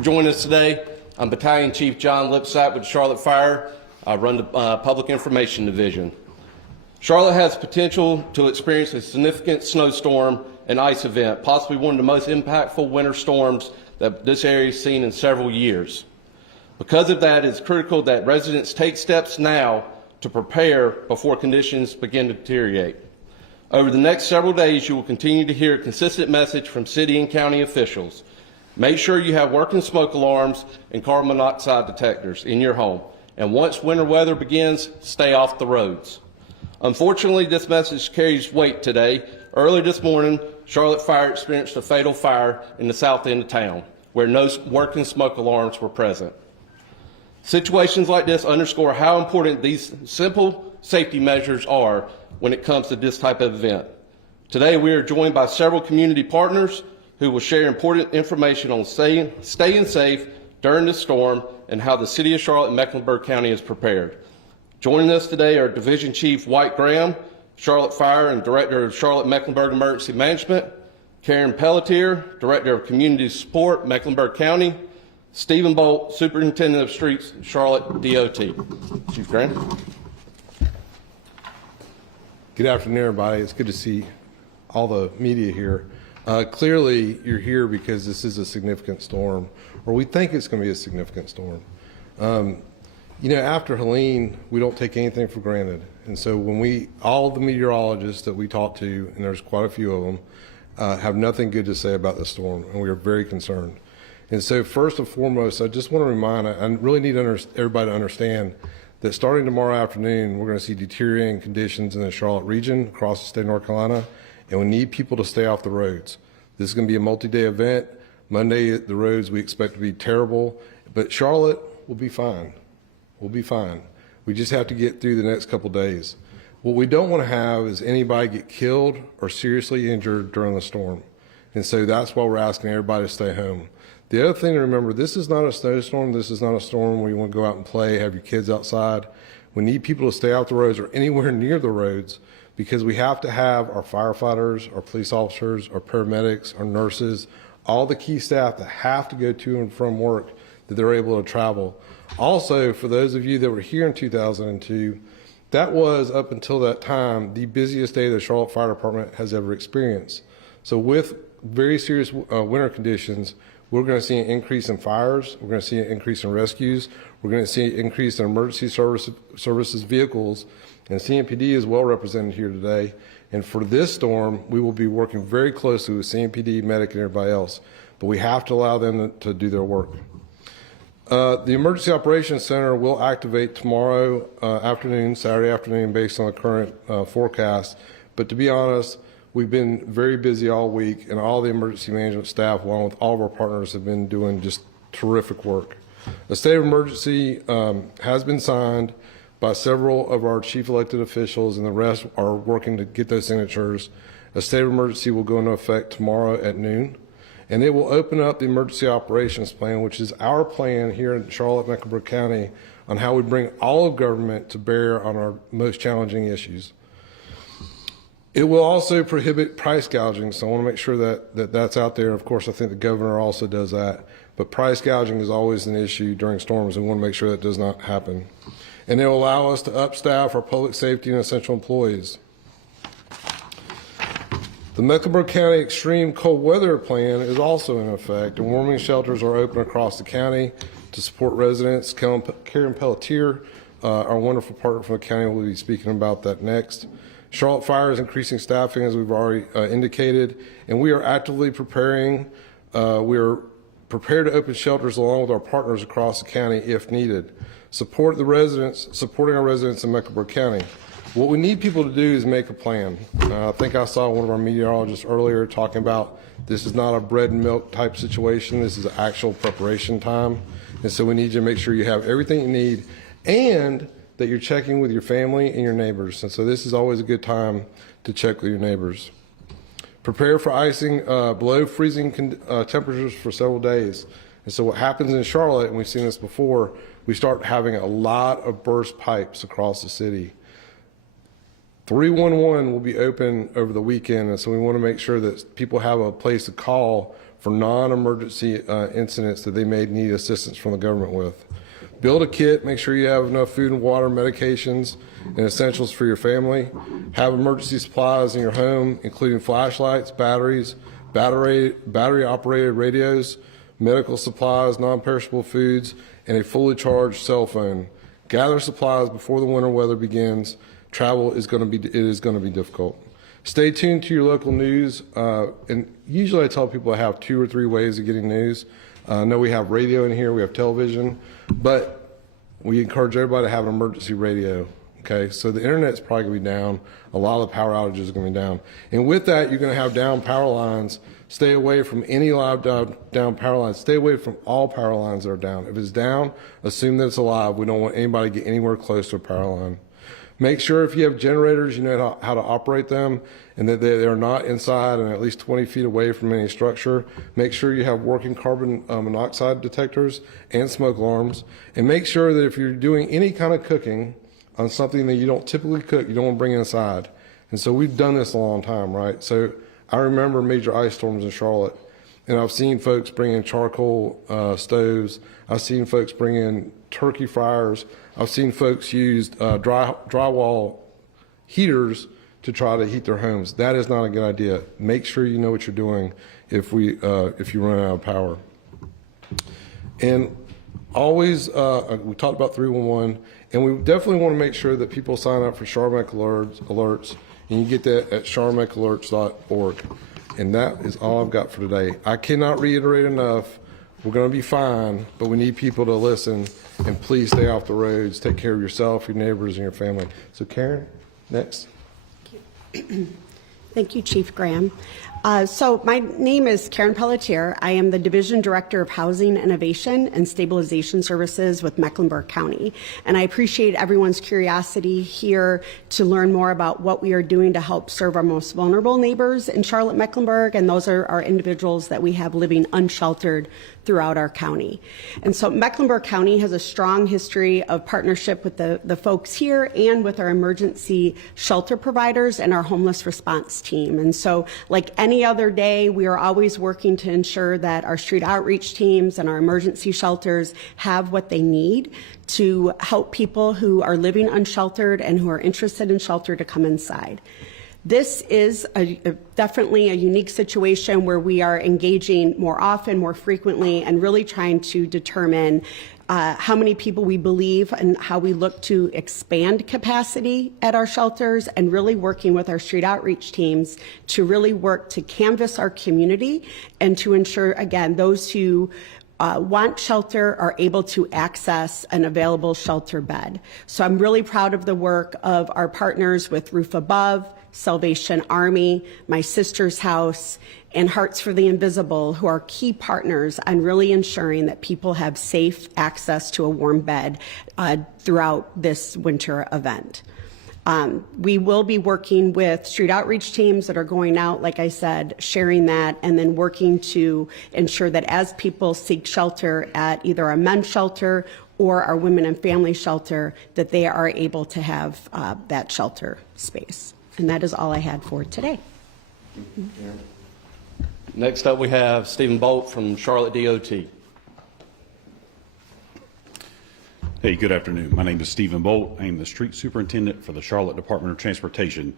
for joining us today. I'm Battalion Chief John Lipsack with Charlotte Fire. I run the Public Information Division. Charlotte has potential to experience a significant snowstorm and ice event, possibly one of the most impactful winter storms that this area has seen in several years. Because of that, it's critical that residents take steps now to prepare before conditions begin to deteriorate. Over the next several days, you will continue to hear a consistent message from city and county officials. Make sure you have working smoke alarms and carbon monoxide detectors in your home. And once winter weather begins, stay off the roads. Unfortunately, this message carries weight today. Early this morning, Charlotte Fire experienced a fatal fire in the south end of town where no working smoke alarms were present. Situations like this underscore how important these simple safety measures are when it comes to this type of event. Today, we are joined by several community partners who will share important information on staying safe during the storm and how the City of Charlotte and Mecklenburg County is prepared. Joining us today are Division Chief White Graham, Charlotte Fire and Director of Charlotte Mecklenburg Emergency Management, Karen Pelletier, Director of Community Support, Mecklenburg County, Stephen Bolt, Superintendent of Streets, Charlotte DOT. Chief Graham. Good afternoon, everybody. It's good to see all the media here. Clearly, you're here because this is a significant storm, or we think it's going to be a significant storm. After Helene, we don't take anything for granted. And so when all the meteorologists that we talk to, and there's quite a few of them, have nothing good to say about the storm, and we are very concerned. And so first and foremost, I just want to remind, I really need everybody to understand that starting tomorrow afternoon, we're going to see deteriorating conditions in the Charlotte region across the state of North Carolina, and we need people to stay off the roads. This is going to be a multi-day event. Monday, the roads we expect to be terrible, but Charlotte will be fine. We'll be fine. We just have to get through the next couple days. What we don't want to have is anybody get killed or seriously injured during the storm. And so that's why we're asking everybody to stay home. The other thing to remember, this is not a snowstorm. This is not a storm where you want to go out and play, have your kids outside. We need people to stay off the roads or anywhere near the roads because we have to have our firefighters, our police officers, our paramedics, our nurses, all the key staff that have to go to and from work, that they're able to travel. Also, for those of you that were here in 2002, that was, up until that time, the busiest day the Charlotte Fire Department has ever experienced. So with very serious winter conditions, we're going to see an increase in fires. We're going to see an increase in rescues. We're going to see an increase in emergency services vehicles. And CMPD is well represented here today. And for this storm, we will be working very closely with CMPD, medic, and everybody else. But we have to allow them to do their work. The Emergency Operations Center will activate tomorrow afternoon, Saturday afternoon, based on the current forecast. But to be honest, we've been very busy all week, and all the emergency management staff, along with all of our partners, have been doing just terrific work. A state of emergency has been signed by several of our chief elected officials, and the rest are working to get those signatures. A state of emergency will go into effect tomorrow at noon, and it will open up the emergency operations plan, which is our plan here in Charlotte, Mecklenburg County, on how we bring all of government to bear on our most challenging issues. It will also prohibit price gouging, so I want to make sure that that's out there. Of course, I think the governor also does that, but price gouging is always an issue during storms, and we want to make sure that does not happen. And it will allow us to upstaff our public safety and essential employees. The Mecklenburg County Extreme Cold Weather Plan is also in effect, and warming shelters are open across the county to support residents. Karen Pelletier, our wonderful partner from the county, will be speaking about that next. Charlotte Fire is increasing staffing, as we've already indicated, and we are actively preparing. We are prepared to open shelters along with our partners across the county if needed. Supporting our residents in Mecklenburg County. What we need people to do is make a plan. I think I saw one of our meteorologists earlier talking about this is not a bread and milk type situation. This is actual preparation time. And so we need you to make sure you have everything you need and that you're checking with your family and your neighbors. And so this is always a good time to check with your neighbors. Prepare for icing below freezing temperatures for several days. And so what happens in Charlotte, and we've seen this before, we start having a lot of burst pipes across the city. 311 will be open over the weekend, and so we want to make sure that people have a place to call for non-emergency incidents that they may need assistance from the government with. Build a kit, make sure you have enough food and water, medications, and essentials for your family. Have emergency supplies in your home, including flashlights, batteries, battery-operated radios, medical supplies, non-perishable foods, and a fully charged cell phone. Gather supplies before the winter weather begins. Travel is going to be difficult. Stay tuned to your local news, and usually I tell people I have 2 or 3 ways of getting news. I know we have radio in here, we have television, but we encourage everybody to have an emergency radio. Okay, so the internet's probably going to be down. A lot of the power outages are going to be down. And with that, you're going to have down power lines. Stay away from any live down power lines. Stay away from all power lines that are down. If it's down, assume that it's alive. We don't want anybody to get anywhere close to a power line. Make sure if you have generators, you know how to operate them and that they are not inside and at least 20 feet away from any structure. Make sure you have working carbon monoxide detectors and smoke alarms. And make sure that if you're doing any kind of cooking on something that you don't typically cook, you don't want to bring inside. And so we've done this a long time, right? So I remember major ice storms in Charlotte, and I've seen folks bring in charcoal stoves. I've seen folks bring in turkey fryers. I've seen folks use drywall heaters to try to heat their homes. That is not a good idea. Make sure you know what you're doing if you run out of power. And always, we talked about 311, and we definitely want to make sure that people sign up for Char-Meck alerts, and you get that at charmeckalerts.org. And that is all I've got for today. I cannot reiterate enough, we're going to be fine, but we need people to listen, and please stay off the roads. Take care of yourself, your neighbors, and your family. So Karen, next. Thank you, Chief Graham. So my name is Karen Pelletier. I am the Division Director of Housing Innovation and Stabilization Services with Mecklenburg County. And I appreciate everyone's curiosity here to learn more about what we are doing to help serve our most vulnerable neighbors in Charlotte-Mecklenburg, and those are our individuals that we have living unsheltered throughout our county. And so Mecklenburg County has a strong history of partnership with the folks here and with our emergency shelter providers and our homeless response team. And so like any other day, we are always working to ensure that our street outreach teams and our emergency shelters have what they need to help people who are living unsheltered and who are interested in shelter to come inside. This is definitely a unique situation where we are engaging more often, more frequently, and really trying to determine how many people we believe and how we look to expand capacity at our shelters, and really working with our street outreach teams to really work to canvass our community and to ensure, again, those who want shelter are able to access an available shelter bed. So I'm really proud of the work of our partners with Roof Above, Salvation Army, My Sister's House, and Hearts for the Invisible, who are key partners on really ensuring that people have safe access to a warm bed throughout this winter event. We will be working with street outreach teams that are going out, like I said, sharing that, and then working to ensure that as people seek shelter at either a men's shelter or our women and family shelter, that they are able to have that shelter space. And that is all I had for today. Next up, we have Stephen Bolt from Charlotte DOT. Hey, good afternoon. My name is Stephen Bolt. I am the Street Superintendent for the Charlotte Department of Transportation.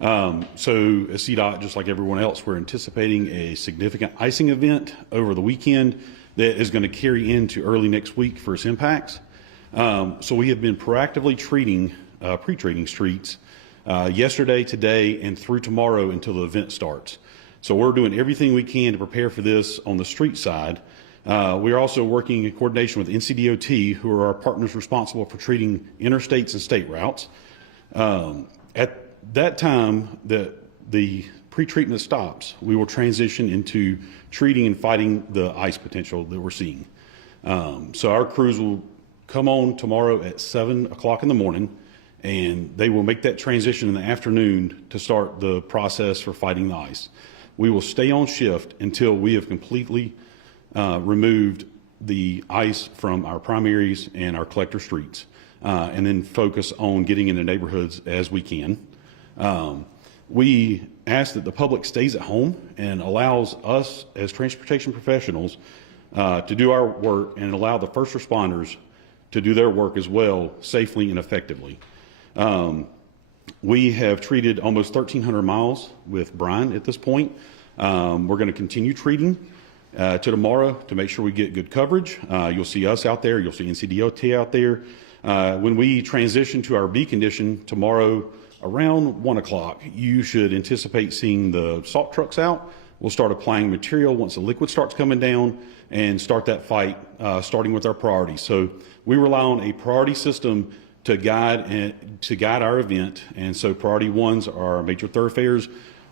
So as CDOT, just like everyone else, we're anticipating a significant icing event over the weekend that is going to carry into early next week for its impacts. So we have been proactively pre-treating streets yesterday, today, and through tomorrow until the event starts. So we're doing everything we can to prepare for this on the street side. We are also working in coordination with NCDOT, who are our partners responsible for treating interstates and state routes. At that time that the pre-treatment stops, we will transition into treating and fighting the ice potential that we're seeing. So our crews will come on tomorrow at 7 o'clock in the morning, and they will make that transition in the afternoon to start the process for fighting the ice. We will stay on shift until we have completely removed the ice from our primaries and our collector streets, and then focus on getting into neighborhoods as we can. we ask that the public stays at home and allows us as transportation professionals to do our work and allow the first responders to do their work as well safely and effectively. We have treated almost 1,300 miles with Brian at this point. We're going to continue treating to tomorrow to make sure we get good coverage. You'll see us out there. You'll see NCDOT out there. When we transition to our B condition tomorrow around 1 o'clock, you should anticipate seeing the salt trucks out. We'll start applying material once the liquid starts coming down and start that fight, starting with our priorities. So we rely on a priority system to guide our event. And so priority ones are major thoroughfares,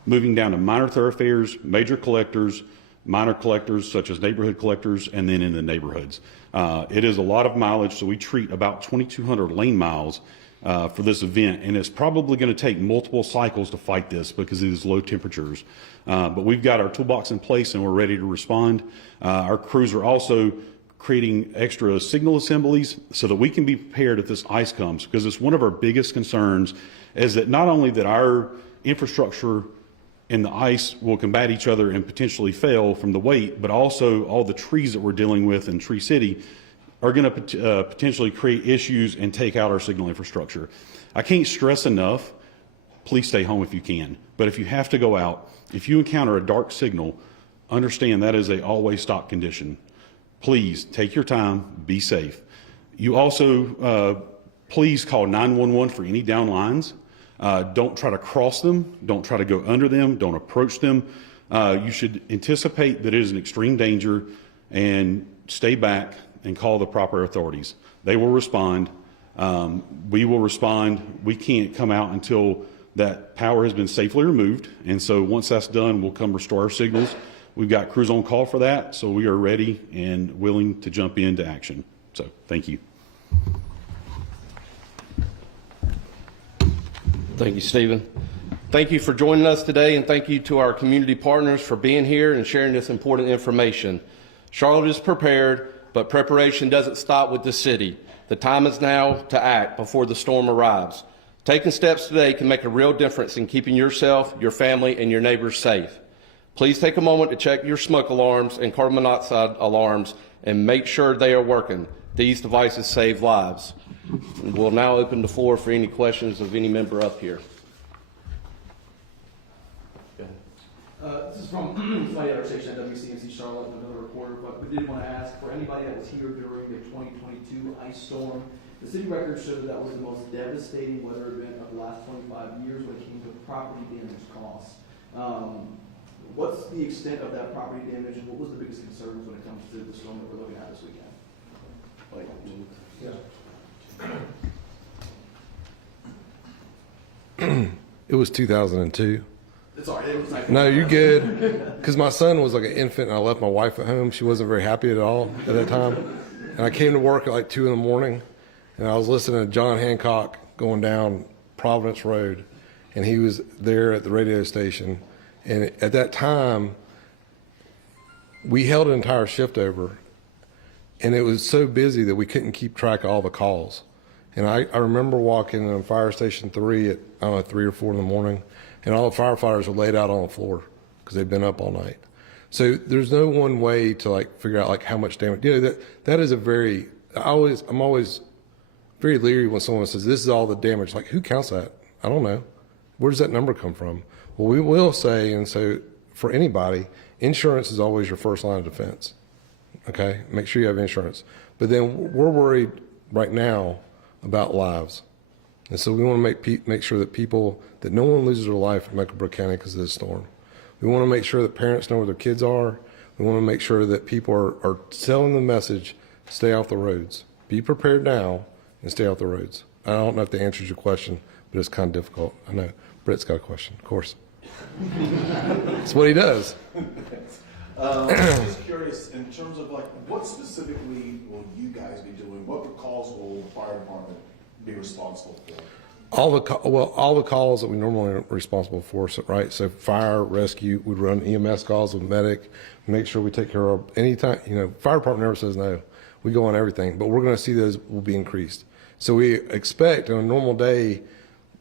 moving down to minor thoroughfares, major collectors, minor collectors such as neighborhood collectors, and then in the neighborhoods. It is a lot of mileage, so we treat about 2,200 lane miles for this event, and it's probably going to take multiple cycles to fight this because it is low temperatures. But we've got our toolbox in place and we're ready to respond. Our crews are also creating extra signal assemblies so that we can be prepared if this ice comes, because it's one of our biggest concerns is that not only that our infrastructure and the ice will combat each other and potentially fail from the weight, but also all the trees that we're dealing with in Tree City are going to potentially create issues and take out our signal infrastructure. I can't stress enough, please stay home if you can. But if you have to go out, if you encounter a dark signal, understand that is a always stop condition. Please take your time, be safe. You also, please call 911 for any down lines. Don't try to cross them. Don't try to go under them. Don't approach them. You should anticipate that it is an extreme danger and stay back and call the proper authorities. They will respond. We will respond. We can't come out until that power has been safely removed. And so once that's done, we'll come restore our signals. We've got crews on call for that, so we are ready and willing to jump into action. So thank you. Thank you, Stephen. Thank you for joining us today, and thank you to our community partners for being here and sharing this important information. Charlotte is prepared, but preparation doesn't stop with the city. The time is now to act before the storm arrives. Taking steps today can make a real difference in keeping yourself, your family, and your neighbors safe. Please take a moment to check your smoke alarms and carbon monoxide alarms and make sure they are working. These devices save lives. We'll now open the floor for any questions of any member up here. This is from somebody at our station at WCNC Charlotte, another reporter, but we did want to ask for anybody that was here during the 2022 ice storm. The city records show that was the most devastating weather event of the last 25 years when it came to property damage costs. What's the extent of that property damage, and what was the biggest concerns when it comes to the storm that we're looking at this weekend? It was 2002. It's all right. It was like, No, you're good. Because my son was like an infant, and I left my wife at home. She wasn't very happy at all at that time. And I came to work at like 2 in the morning, and I was listening to John Hancock going down Providence Road, and he was there at the radio station. And at that time, we held an entire shift over, and it was so busy that we couldn't keep track of all the calls. And I remember walking in Fire Station 3 at, I don't know, 3 or 4 in the morning, and all the firefighters were laid out on the floor because they'd been up all night. So there's no one way to like figure out like how much damage. You know, that is a very, I'm always very leery when someone says this is all the damage. Like, who counts that? I don't know. Where does that number come from? Well, we will say, and so for anybody, insurance is always your first line of defense. Okay, make sure you have insurance. But then we're worried right now about lives, and so we want to make sure that no one loses their life in Mecklenburg County because of this storm. We want to make sure that parents know where their kids are. We want to make sure that people are selling the message: stay off the roads. Be prepared now and stay off the roads. I don't know if that answers your question, but it's kind of difficult. I know. Brett's got a question, of course. That's what he does. Just curious, in terms of like, what specifically will you guys be doing? What calls will the fire department be responsible for? All the calls that we normally are responsible for, so, right? So fire, rescue, we run EMS calls with medic, make sure we take care of anytime, fire department never says no. We go on everything, but we're going to see those will be increased. So we expect on a normal day,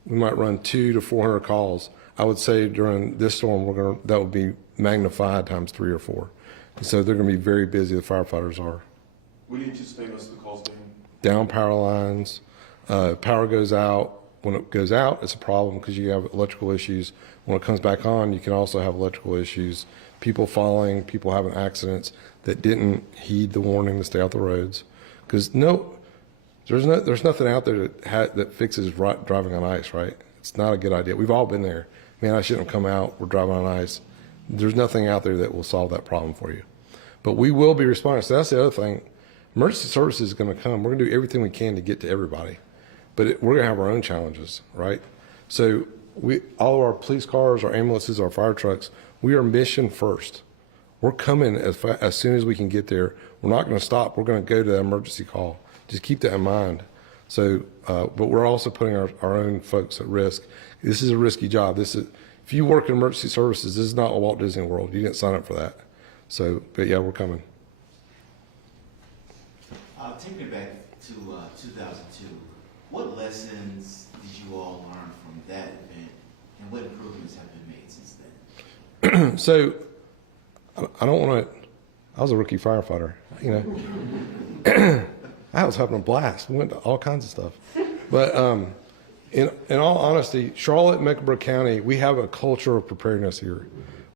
we might run 200 to 400 calls. I would say during this storm, that would be magnified times 3 or 4. So they're going to be very busy, the firefighters are. What do you anticipate most of the calls being? Down power lines, power goes out. When it goes out, it's a problem because you have electrical issues. When it comes back on, you can also have electrical issues. People falling, people having accidents that didn't heed the warning to stay off the roads. Because there's nothing out there that fixes driving on ice, right? It's not a good idea. We've all been there. Man, I shouldn't have come out. We're driving on ice. There's nothing out there that will solve that problem for you. But we will be responding. So that's the other thing. Emergency services is going to come. We're going to do everything we can to get to everybody. But we're going to have our own challenges, right? So all of our police cars, our ambulances, our fire trucks, we are mission first. We're coming as soon as we can get there. We're not going to stop. We're going to go to that emergency call. Just keep that in mind. So, but we're also putting our own folks at risk. This is a risky job. If you work in emergency services, this is not a Walt Disney World. You didn't sign up for that. So, but yeah, we're coming. Take me back to 2002. What lessons did you all learn from that event, and what improvements have been made since then? So, I don't want to. I was a rookie firefighter. I was having a blast. We went to all kinds of stuff. But in all honesty, Charlotte, Mecklenburg County, we have a culture of preparedness here.